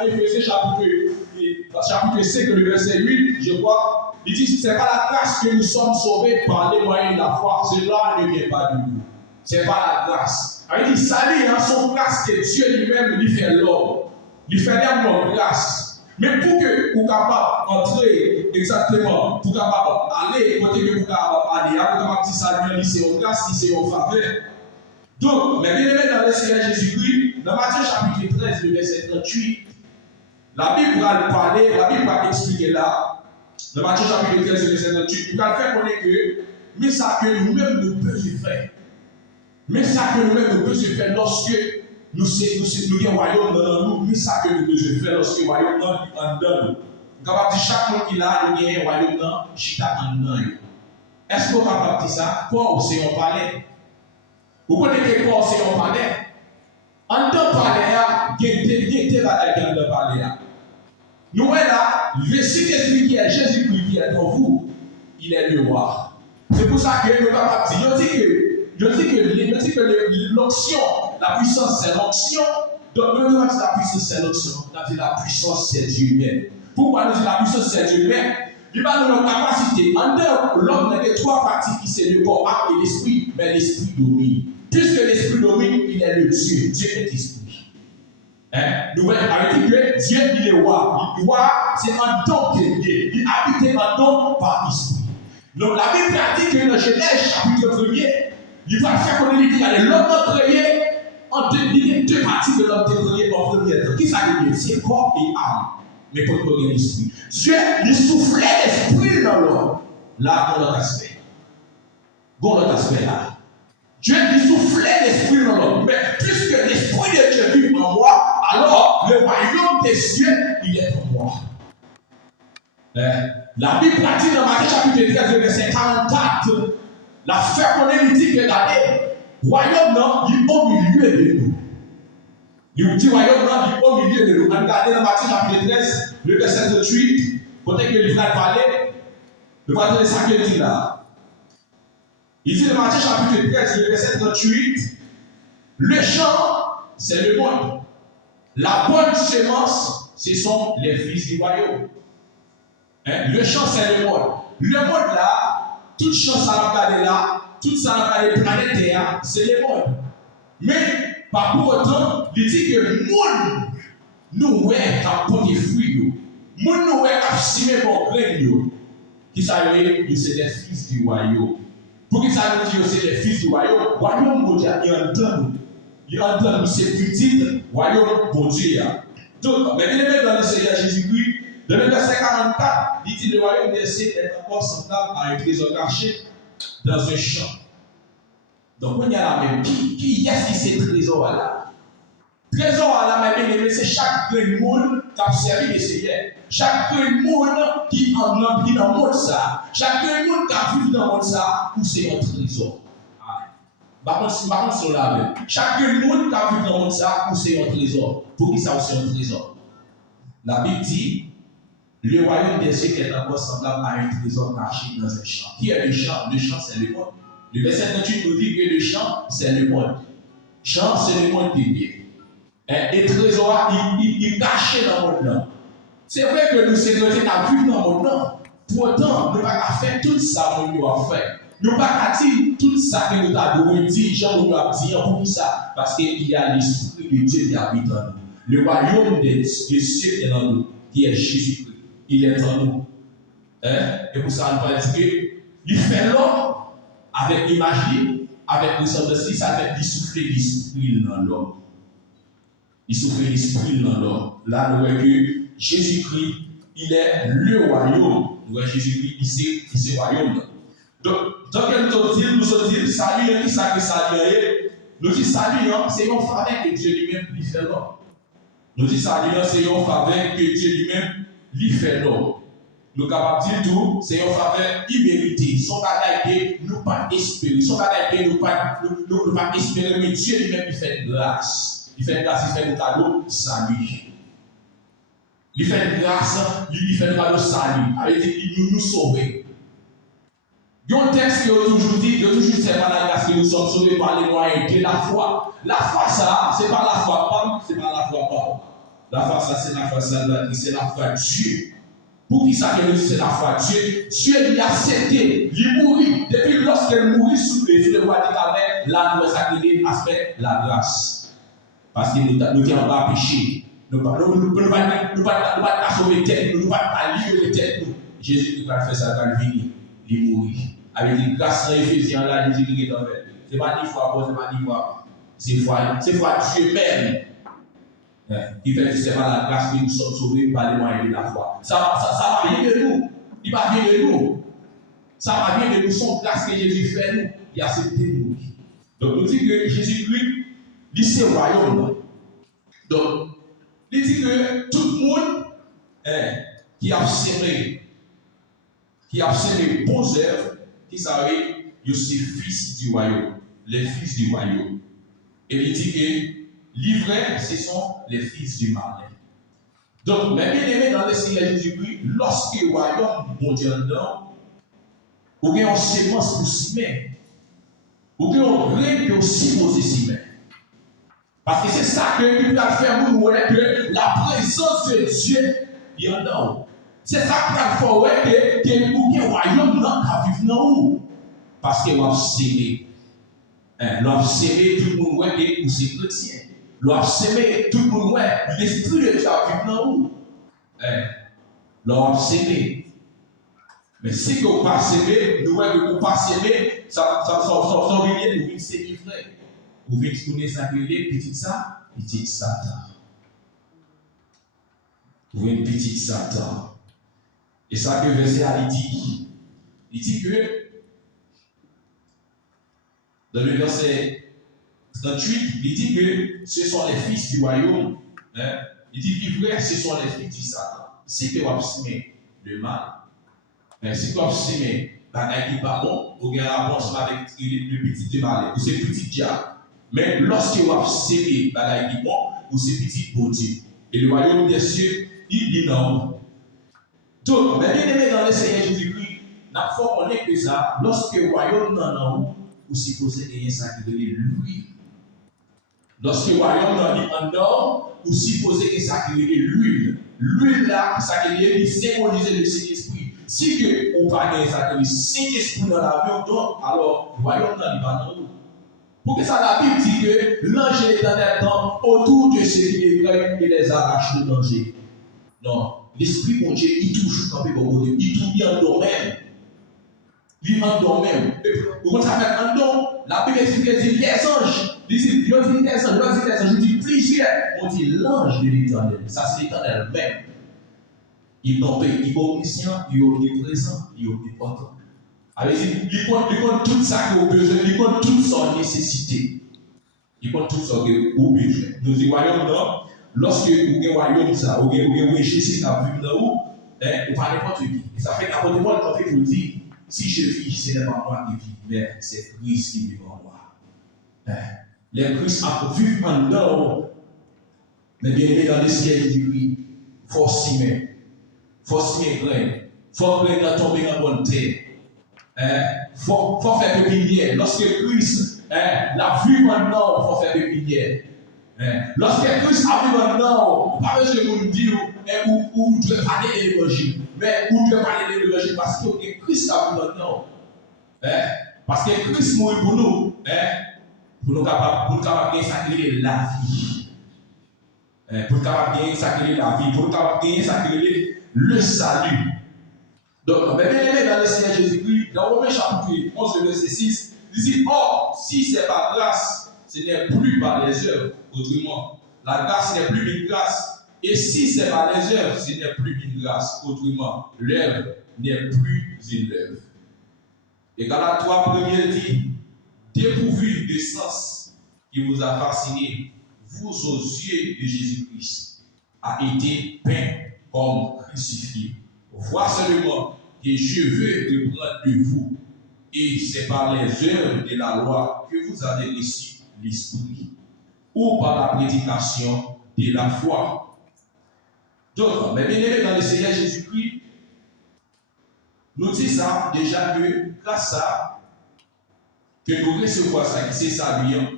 dans Éphésiens chapitre 5, le verset 8, je crois, il dit c'est pas la grâce que nous sommes sauvés par les moyens de la foi. Cela ne vient pas de nous. C'est pas la grâce. Il dit salut dans son grâce que Dieu lui-même lui fait l'homme. Il fait l'homme grâce. Mais pour que vous capable d'entrer exactement, pour capable aller, côté que vous capable aller, vous capable dire salut, c'est en grâce, c'est en faveur. Donc, mais bien aimé dans le Seigneur Jésus-Christ, dans Matthieu chapitre 13, le verset 38, la Bible va parler, la Bible va expliquer là, dans Matthieu chapitre 13, le verset 38, il va faire connaître que, mais ça que nous-mêmes nous pouvons faire. Mais ça que nous-mêmes nous pouvons faire lorsque nous avons un royaume dans nous, mais ça que nous pouvons faire lorsque le royaume est dans nous. Vous capable dire chaque monde qui a un royaume dans, chita en nous. Est-ce que vous capable dire ça? Quoi, c'est un palais? Vous connaissez quoi, c'est un palais? En tant palais, il y a des bagages dans le palais. Nous, là, le Saint-Esprit qui est Jésus-Christ qui est dans vous, il est le roi. C'est pour ça que nous sommes capables de dire, je dis que l'onction, la puissance c'est l'onction. Donc, nous devons dire la puissance c'est l'onction. La puissance c'est Dieu même. Pourquoi nous disons la puissance c'est Dieu même? Il va nous donner capacité. En dehors, l'homme n'a que trois parties qui sont le corps, l'âme et l'esprit, mais l'esprit domine. Puisque l'esprit domine, il est le Dieu. Dieu est esprit. Nous voyons avec que Dieu il est roi. Le roi, c'est un don qu'il est. Il habite un don par l'esprit. Donc, la Bible a dit que dans Genèse chapitre 1er, il va faire connaître qu'il y a l'homme créé en deux parties de l'homme créé en premier temps. Qui ça veut dire? C'est corps et âme. Mais pour donner l'esprit. Dieu lui soufflait l'esprit dans l'homme. Là, dans notre aspect. Dans notre aspect là. Dieu lui soufflait l'esprit dans l'homme. Mais puisque l'esprit de Dieu vit en moi, alors le royaume des cieux, il est en moi. La Bible a dit dans Matthieu chapitre 13, verset 44, la faire connaître dit que le royaume non, il est au milieu de nous. Il dit royaume non, il est au milieu de nous. Regardez dans Matthieu chapitre 13, le verset 28, côté que le frère parlait, le frère de ça qu'il dit là. Il dit dans Matthieu chapitre 13, le verset 38, le champ, c'est le monde. La bonne semence, ce sont les fils du royaume. Le champ, c'est le monde. Le monde là, toute chose à regarder là, tout ça à regarder planète Terre, c'est le monde. Mais, par pour autant, il dit que le monde, nous, ouais, a porté fruit. Le monde, nous, ouais, a simé pour grain. Qui s'appelle, c'est les fils du royaume. Pour qui ça veut dire c'est les fils du royaume? Royaume, bon Dieu, il entend. Il entend, c'est petit royaume, bon Dieu. Donc, mais il est dans le Seigneur Jésus-Christ. Dans le verset 44, il dit le royaume des cieux est encore semblable à un trésor caché dans un champ. Donc, on y a la même. Qui est-ce qui c'est trésor là? Trésor là, mais c'est chaque monde qui a servi le Seigneur. Chaque monde qui en a dans le monde ça. Chaque monde qui a vécu dans le monde ça, où c'est un trésor. Par contre, c'est là même. Chaque monde qui a vécu dans le monde ça, où c'est un trésor. Pour qui ça, où c'est un trésor? La Bible dit. Le royaume des cieux est encore semblable à un trésor caché dans un champ. Qui est le champ? Le champ, c'est le monde. Le verset 28 nous dit que le champ, c'est le monde. Champ, c'est le monde de Dieu. Et le trésor, il est caché dans le monde. C'est vrai que nous sommes notés à vivre dans le monde. Pour autant, nous ne pouvons pas faire tout ça que nous avons fait. Nous ne pouvons pas dire tout ça que nous avons dit, Jean nous a dit pour ça. Parce qu'il y a l'esprit de Dieu qui habite en nous. Le royaume des cieux est en nous, qui est Jésus-Christ. Il est en nous. Et pour ça, on va dire qu'il fait l'homme avec l'image, avec le sang de Christ, avec il souffle l'esprit dans l'homme. Il souffle l'esprit dans l'homme. Là, nous voyons que Jésus-Christ, il est le royaume. Nous voyons Jésus-Christ, c'est le royaume. Donc, nous disons, salut, qui ça que salut, nous disons, salut, c'est une faveur que Dieu lui-même lui fait l'homme. Nous disons, salut, c'est une faveur que Dieu lui-même lui fait l'homme. Nous capables de dire tout, c'est une faveur imméritée. Son bagage que nous pas espérer. Son bagage que nous pas espérer, mais Dieu lui-même lui fait grâce. Il fait grâce, il fait le cadeau, salut. Il fait grâce, il fait le cadeau, salut. Avec il nous sauver. Il y a un texte qui a toujours dit, c'est par la grâce que nous sommes sauvés par les moyens de la foi. La foi, ça, c'est pas la foi, c'est pas la foi, pas. La foi, ça, c'est la foi salvatrice, c'est la foi Dieu. Pour qui ça que c'est la foi Dieu? Dieu lui a accepté, il mourit. Depuis lorsqu'elle mourit sous le roi du Calvaire, là, nous avons aspect la grâce. Parce que nous avons pas péché. Nous ne pouvons pas sauver tête, nous ne pouvons pas livrer tête. Jésus qui a fait ça quand il vient, il mourit. Avec une grâce dans Éphésiens, là, Jésus qui est en fait. Ce n'est pas ni foi bon, ce n'est pas ni foi. C'est foi Dieu même. Qui fait que c'est par la grâce que nous sommes sauvés par les moyens de la foi. Ça va bien de nous. Il va bien de nous. Ça va bien de nous. Son grâce que Jésus fait nous, il a accepté nous. Donc, nous dit que Jésus-Christ, il c'est le royaume. Donc, il dit que tout le monde qui a semé bons œuvres, qui savent, ils sont fils du royaume, les fils du royaume. Et il dit que les vrais, ce sont les fils du mal. Donc, mes bien-aimés dans le Seigneur Jésus-Christ, lorsque le royaume mondial dedans, vous avez une sémence pour s'y mettre. Vous avez un grain pour s'y poser s'y mettre. Parce que c'est ça que nous avons fait, nous voyons que la présence de Dieu est en nous. C'est ça qui a fait que le royaume n'a vivre dans nous. Parce que vous avez sémé. Vous avez sémé tout le monde voit que vous êtes chrétien. Vous avez sémé tout le monde voit l'esprit de Dieu vivre dans nous. Vous avez sémé. Mais si vous n'avez pas sémé, nous voyons que vous n'avez pas sémé, ça vient de vous sémé frère. Vous venez tourner ça, petit Satan. Vous venez petit Satan. Et ça que le verset il dit que dans le verset 38, il dit que ce sont les fils du royaume. Il dit que frère, ce sont les fils du Satan. Si tu as semé le mal, si tu as semé bagaille qui pas bon, vous avez un rapport avec le petit mal, ou c'est petit diable. Mais lorsque vous avez semé bagaille qui bon, ou c'est petit bon Dieu. Et le royaume des cieux, il est non. Donc, mais bien aimé dans le Seigneur Jésus-Christ, n'a pas connaître que ça, lorsque le royaume non, vous supposez gagner ça qui donne lui. Lorsque le royaume non, vous supposez que ça qui donne l'huile. L'huile là, ça qui donne symboliser le Saint-Esprit. Si que on pas gagner ça qui donne le Saint-Esprit dans la vie, alors le royaume non, il va dans nous. Pour que ça, la Bible dit que l'ange est éternel dans autour de ceux qui les craignent et les arrache de danger. Non, l'esprit mon Dieu, il touche quand même, il touche en domaine. Il en domaine. Comment ça fait un don? La Bible dit les anges. Il dit les anges, il dit plusieurs. On dit l'ange de l'éternel. Ça, c'est l'éternel même. Il est omniscient, il est omniprésent, il est omnipotent. Il compte tout ça que vous avez besoin, il compte toute son nécessité. Il compte tout ça que vous avez besoin. Nous disons, royaume, non, lorsque vous avez un royaume, ça, vous avez un Jésus qui a vu dans vous, vous parlez n'importe qui. Et ça fait qu'après moi, quand je vous dis, si je vis, ce n'est pas moi qui vis, mais c'est Christ qui vit en moi. Les Christ a vu en nous, mais bien aimé dans le ciel du lui, force humaine, grain, faut grain dans tomber dans bonne terre. Faut faire pépinière. Lorsque Christ l'a vu maintenant, il faut faire pépinière. Lorsque Christ a vu maintenant, pas besoin de vous dire où tu veux parler de l'évangile. Mais où tu veux parler de l'évangile parce que Christ a vu maintenant. Parce que Christ mourit pour nous. Pour nous capables de sacrer la vie. Pour nous capables de sacrer la vie. Pour nous capables de sacrer le salut. Donc, bien aimé dans le Seigneur Jésus-Christ, dans Romains chapitre 11, verset 6, il dit, or, si c'est par grâce, ce n'est plus par les œuvres, autrement. La grâce n'est plus une grâce. Et si c'est par les œuvres, ce n'est plus une grâce, autrement. L'œuvre n'est plus une œuvre. Et Galates 3, 1er dit, dépourvu de sens qui vous a fasciné, vous aux yeux de Jésus-Christ, a été peint comme crucifié. Vois seulement que je veux te prendre de vous, et c'est par les œuvres de la loi que vous avez reçu l'esprit, ou par la prédication de la foi. Donc, mais bien aimé dans le Seigneur Jésus-Christ, nous disons ça déjà que grâce à ça, que nous recevons ça, qui c'est ça bien.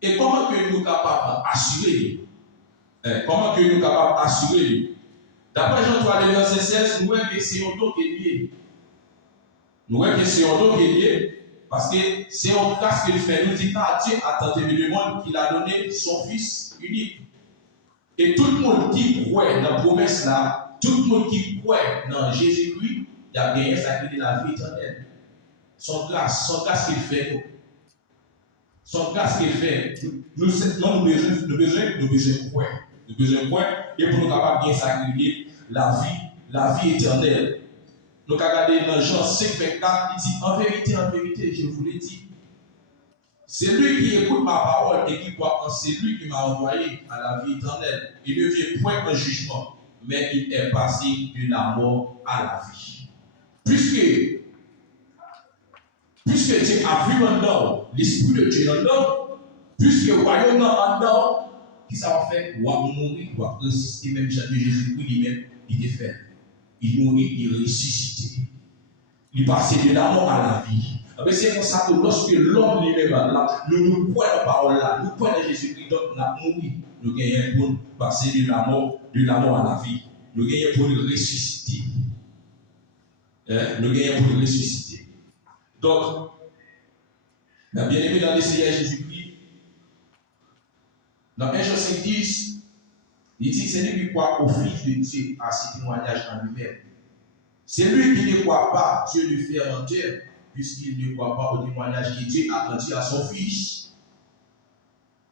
Et comment que nous sommes capables d'assurer? Comment que nous sommes capables d'assurer? D'après Jean 3, verset 16, nous voyons que c'est un don qui est lié. Nous voyons que c'est un don qui est lié. Parce que c'est un cas qu'il fait. Nous dit pas Dieu a tant aimé le monde qu'il a donné son Fils unique. Et tout le monde qui croit dans la promesse là, tout le monde qui croit dans Jésus-Christ, il a gagné sa vie de la vie éternelle. Son grâce qu'il fait. Son grâce qu'il fait. Nous avons besoin de croire. Nous besoin de croire. Et pour nous capables de bien sacrifier la vie éternelle. Nous avons regardé dans Jean 5, 24, il dit en vérité, je vous l'ai dit. C'est lui qui écoute ma parole et qui croit en celui qui m'a envoyé à la vie éternelle. Il ne vient point en jugement, mais il est passé de la mort à la vie. Puisque Dieu a vu en nous, l'Esprit de Dieu en nous, puisque le royaume en nous, qui ça va faire? Il va mourir, il va résister, même Jésus-Christ lui-même, il est fait. Il mourit, il ressuscite. Il passe de la mort à la vie. Mais c'est pour ça que lorsque l'homme lui-même là, nous croyons la parole là, nous croyons Jésus-Christ, donc nous mourir. Nous gagnons pour passer de la mort à la vie. Nous gagnons pour le ressusciter. Nous gagnons pour le ressusciter. Donc, bien aimé dans le Seigneur Jésus-Christ, dans 1 Jean 5, 10, il dit c'est lui qui croit au Fils de Dieu à ce témoignage en lui-même. C'est lui qui ne croit pas Dieu lui fait mentir, puisqu'il ne croit pas au témoignage que Dieu a rendu à son Fils.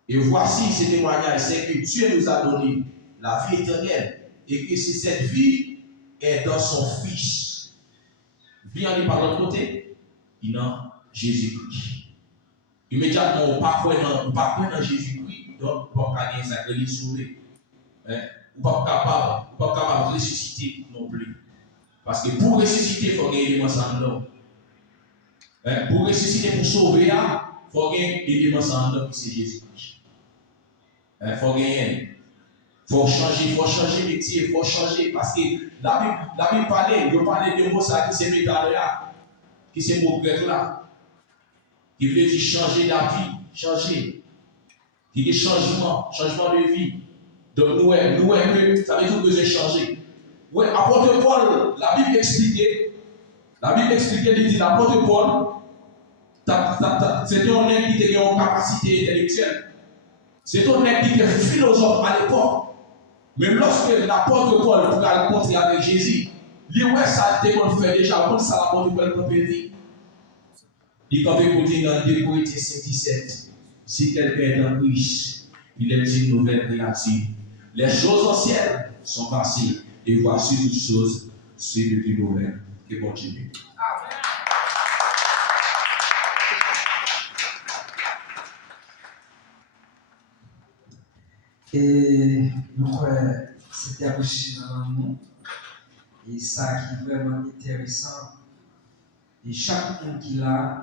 Et voici ce témoignage, c'est que Dieu nous a donné la vie éternelle et que cette vie est dans son Fils. Vie en est par l'autre côté, il est dans Jésus-Christ. Immédiatement, on ne peut pas dans Jésus-Christ, donc on ne peut pas gagner ça, il est sauvé. On ne peut pas capable de ressusciter non plus. Parce que pour ressusciter, il faut gagner l'élément sans nom. Pour ressusciter, pour sauver, il faut gagner l'élément sans nom, c'est Jésus-Christ. Il faut gagner. Il faut changer de métier, il faut changer. Parce que la Bible parlait de mots ça qui se met dans là, qui se mot grec là. Qui veut dire changer d'avis, changer. Qui dit changement de vie. Donc nous, ça veut dire que j'ai changé. Oui, apôtre Paul, la Bible expliquait, il dit l'apôtre Paul, c'était un homme qui avait une capacité intellectuelle. C'était un homme qui était philosophe à l'époque. Mais lorsque l'apôtre Paul pour rencontrer avec Jésus, lui, ça a été qu'on fait déjà, comme ça l'apôtre Paul peut dire. Il avait écouté dans 2 Corinthiens 5, 17. Si quelqu'un est dans Christ, il est une nouvelle créature. Les choses anciennes sont passées. Et voici toutes choses, c'est depuis nouvelles qui continuent. Et donc, c'était riche dans l'amour. Et ça qui est vraiment intéressant. Et chaque monde qui l'a,